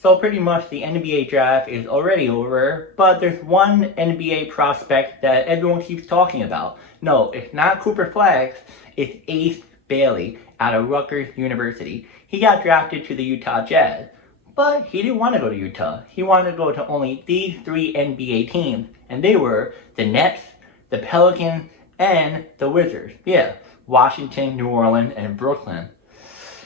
So pretty much the NBA draft is already over, but there's one NBA prospect that everyone keeps talking about. No, it's not Cooper Flags, it's Ace Bailey out of Rutgers University. He got drafted to the Utah Jazz, but he didn't want to go to Utah. He wanted to go to only these three NBA teams, and they were the Nets, the Pelicans, and the Wizards. Yeah, Washington, New Orleans, and Brooklyn.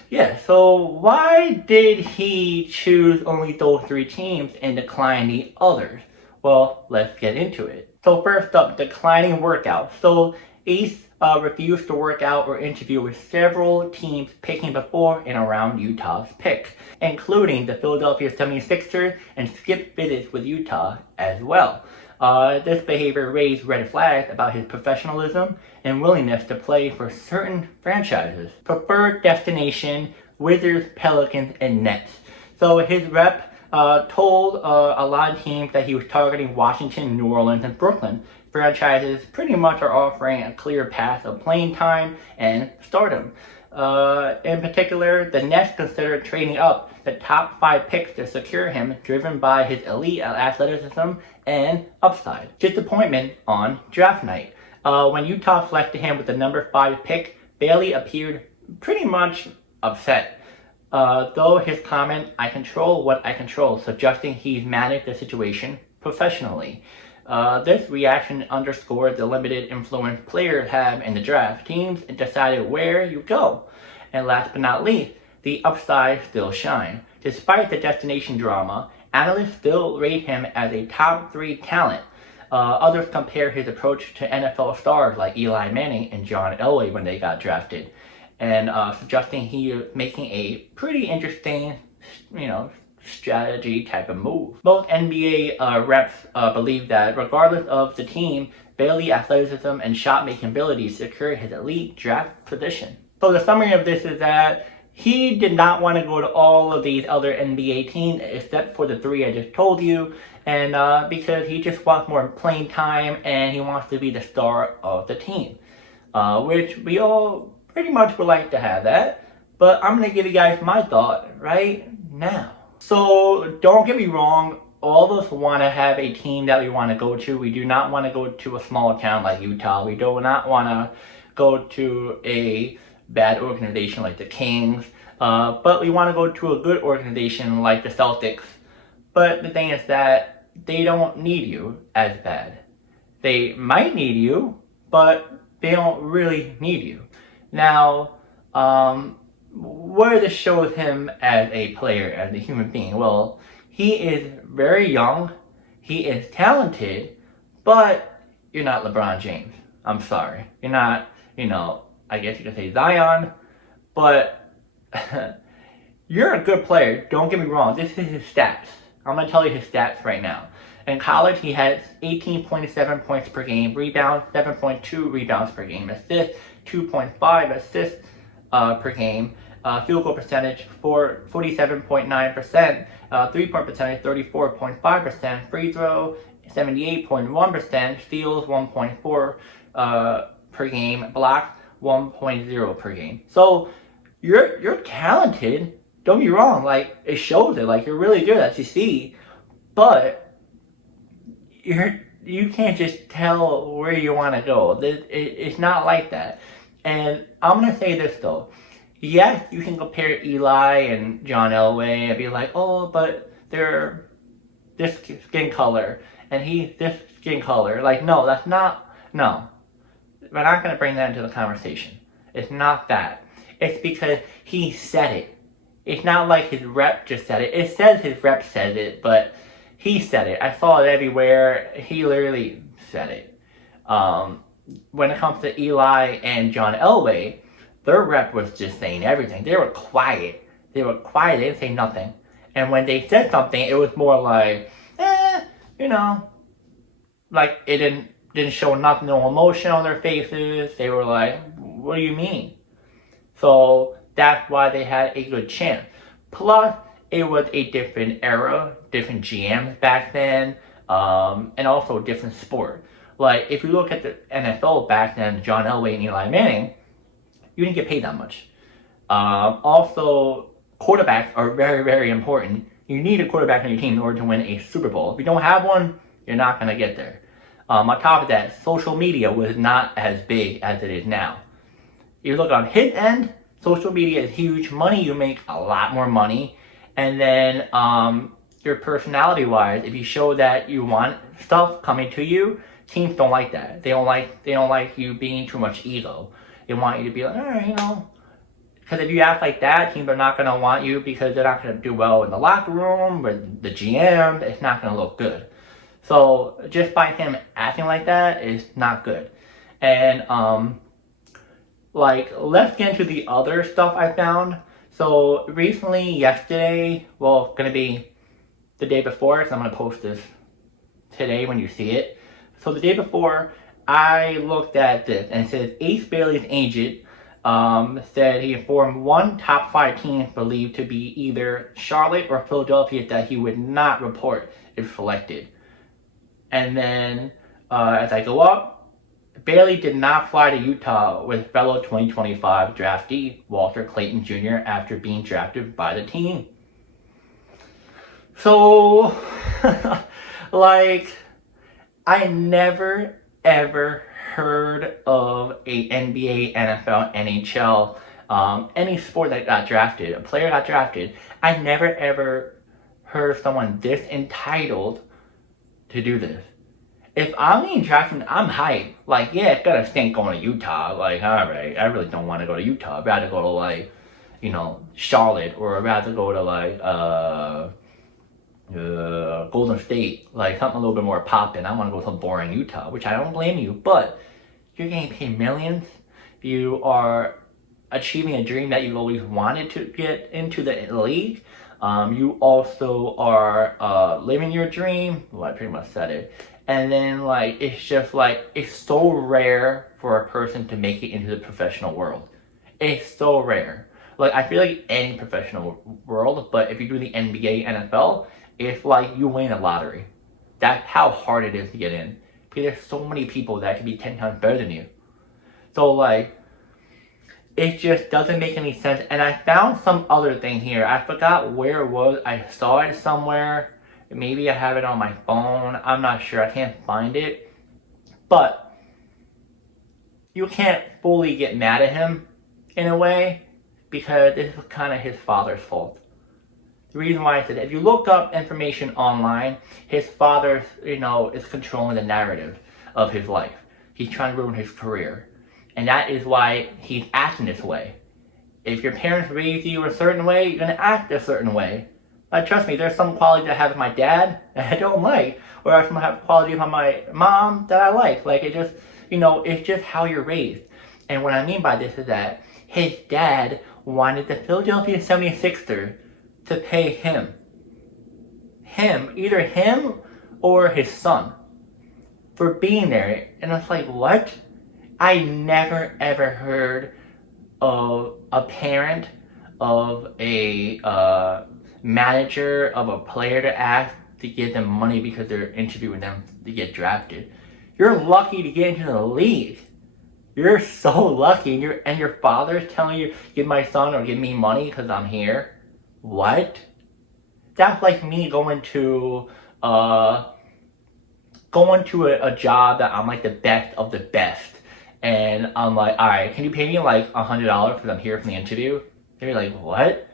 Yeah, so why did he choose only those three teams and decline the others? Well, let's get into it. So first up, declining workouts. So Ace refused to work out or interview with several teams picking before and around Utah's pick, including the Philadelphia 76ers, and skipped visits with Utah as well. This behavior raised red flags about his professionalism and willingness to play for certain franchises. Preferred destination, Wizards, Pelicans, and Nets. So his rep told a lot of teams that he was targeting Washington, New Orleans, and Brooklyn. Franchises pretty much are offering a clear path of playing time and stardom. In particular, the Nets considered trading up the top 5 picks to secure him, driven by his elite athleticism and upside. Disappointment on draft night. When Utah selected him with the number 5 pick, Bailey appeared pretty much upset. Though his comment, "I control what I control," suggesting he's managed the situation professionally. This reaction underscored the limited influence players have in the draft. Teams decided where you go. And last but not least, the upside still shine. Despite the destination drama, analysts still rate him as a top 3 talent. Others compare his approach to NFL stars like Eli Manning and John Elway when they got drafted, and suggesting he is making a pretty interesting, strategy type of move. Most NBA reps believe that regardless of the team, Bailey's athleticism and shot-making abilities secure his elite draft position. So the summary of this is that he did not want to go to all of these other NBA teams except for the 3 I just told you, and because he just wants more playing time and he wants to be the star of the team, which we all pretty much would like to have that, but I'm going to give you guys my thought right now. So don't get me wrong, all of us want to have a team that we want to go to. We do not want to go to a small town like Utah. We do not want to go to a bad organization like the Kings, but we want to go to a good organization like the Celtics. But the thing is that they don't need you as bad. They might need you, but they don't really need you. Now, where this shows him as a player, as a human being, well, he is very young, he is talented, but you're not LeBron James. I'm sorry. You're not, I guess you could say Zion, but you're a good player. Don't get me wrong. This is his stats. I'm going to tell you his stats right now. In college, he has 18.7 points per game, rebounds, 7.2 rebounds per game, assists, 2.5 assists per game, field goal percentage for 47.9%, 3-point percentage 34.5%, free throw 78.1%, steals 1.4 per game, blocks 1.0 per game. So you're talented. Don't be wrong. Like, it shows it. Like, you're really good at CC, but you can't just tell where you want to go. It's not like that. And I'm gonna say this though. Yes, you can compare Eli and John Elway and be like, oh, but they're this skin color and he's this skin color. Like, no, that's not. No, we're not gonna bring that into the conversation. It's not that. It's because he said it. It's not like his rep just said it. It says his rep said it, but he said it. I saw it everywhere. He literally said it. When it comes to Eli and John Elway, their rep was just saying everything. They were quiet. They didn't say nothing. And when they said something, it was more like, like it didn't show nothing, no emotion on their faces. They were like, what do you mean? So that's why they had a good chance. Plus, it was a different era, different GMs back then, and also a different sport. Like, if you look at the NFL back then, John Elway and Eli Manning, you didn't get paid that much. Also, quarterbacks are very, very important. You need a quarterback on your team in order to win a Super Bowl. If you don't have one, you're not going to get there. On top of that, social media was not as big as it is now. You look on his end, social media is huge. Money, you make a lot more money. And then your personality-wise, if you show that you want stuff coming to you, teams don't like that. They don't like you being too much ego. They want you to be like, all right, because if you act like that, teams are not going to want you because they're not going to do well in the locker room with the GM. It's not going to look good. So just by him acting like that is not good. And let's get into the other stuff I found. So recently, yesterday, well, gonna be the day before, so I'm gonna post this today when you see it. So the day before, I looked at this and it says Ace Bailey's agent said he informed one top 5 teams believed to be either Charlotte or Philadelphia that he would not report if selected. And then as I go up, Bailey did not fly to Utah with fellow 2025 draftee Walter Clayton Jr. after being drafted by the team. So, I never ever heard of a NBA, NFL, NHL, any sport that got drafted, a player got drafted. I never ever heard of someone this entitled to do this. If I'm getting drafted, I'm hyped. Yeah, it's gonna stink going to Utah. Alright, I really don't want to go to Utah. I'd rather go to Charlotte, or I'd rather go to Golden State, something a little bit more poppin'. I want to go to some boring Utah, which I don't blame you, but you're getting paid millions. You are achieving a dream that you've always wanted to get into the league. You also are living your dream. Well, I pretty much said it. And then, it's just, it's so rare for a person to make it into the professional world. It's so rare. I feel like any professional world, but if you do the NBA, NFL, it's like you win a lottery. That's how hard it is to get in. Because there's so many people that can be 10 times better than you. So, it just doesn't make any sense. And I found some other thing here. I forgot where it was. I saw it somewhere. Maybe I have it on my phone. I'm not sure. I can't find it. But you can't fully get mad at him in a way, because this is kind of his father's fault. The reason why I said that, if you look up information online, his father, is controlling the narrative of his life. He's trying to ruin his career. And that is why he's acting this way. If your parents raised you a certain way, you're going to act a certain way. Trust me, there's some qualities I have with my dad that I don't like. Or I have qualities on my mom that I like. It just, it's just how you're raised. And what I mean by this is that his dad wanted the Philadelphia 76ers to pay him, either him or his son, for being there. And it's what? I never ever heard of a parent, of a manager, of a player to ask to give them money because they're interviewing them to get drafted. You're lucky to get into the league. You're so lucky. And your father's telling you, give my son or give me money because I'm here. What? That's like me going to a job that I'm the best of the best. And I'm alright, can you pay me $100 because I'm here for the interview? They're what?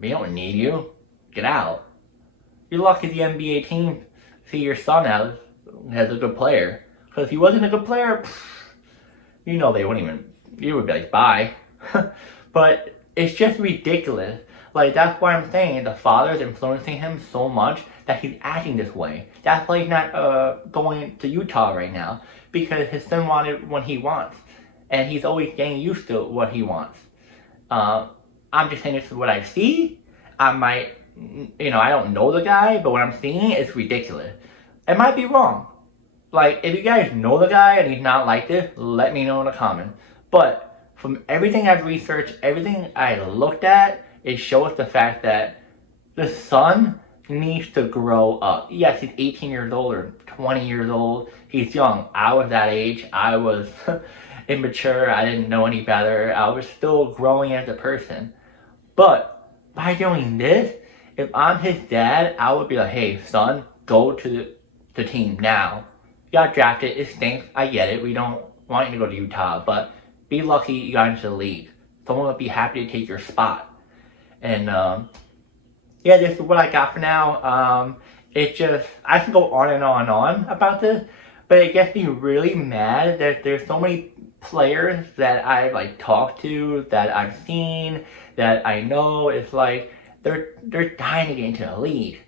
We don't need you. Get out. You're lucky the NBA team see your son as a good player. Because if he wasn't a good player, they wouldn't even, you would be bye. But it's just ridiculous. That's why I'm saying the father's influencing him so much that he's acting this way. That's why he's not going to Utah right now. Because his son wanted what he wants. And he's always getting used to what he wants. I'm just saying this is what I see. I might, I don't know the guy, but what I'm seeing is ridiculous. It might be wrong. If you guys know the guy and he's not like this, let me know in the comments. But from everything I've researched, everything I looked at, it shows the fact that the son needs to grow up. Yes, he's 18 years old or 20 years old. He's young. I was that age. I was immature. I didn't know any better. I was still growing as a person. But by doing this, If I'm his dad, I would be like, hey, son, go to the team now. You got drafted, it stinks, I get it. We don't want you to go to Utah, but be lucky you got into the league. Someone would be happy to take your spot. And yeah, this is what I got for now. It just, I can go on and on and on about this, but it gets me really mad that there's so many players that I've like talked to, that I've seen, that I know. It's like they're dying to get into the league.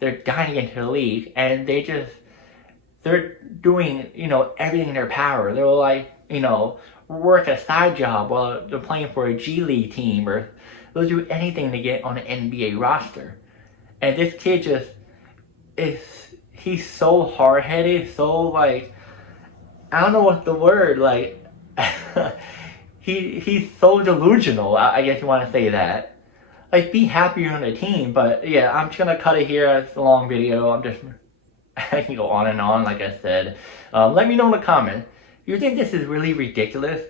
They're dying to get into the league, and they're doing, everything in their power. They're like, work a side job while they're playing for a G League team, or they'll do anything to get on an NBA roster. And this kid just he's so hard-headed, so like, I don't know what the word, like, he's so delusional, I guess you want to say that. Like, be happy you're on the team, but yeah, I'm just gonna cut it here. It's a long video. I can go on and on, like I said. Let me know in the comments. You think this is really ridiculous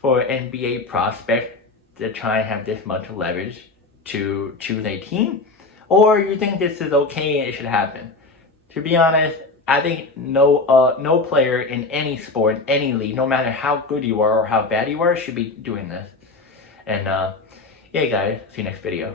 for an NBA prospect to try and have this much leverage to choose a team? Or you think this is okay and it should happen? To be honest, I think no player in any sport, in any league, no matter how good you are or how bad you are, should be doing this. And yeah, guys, see you next video.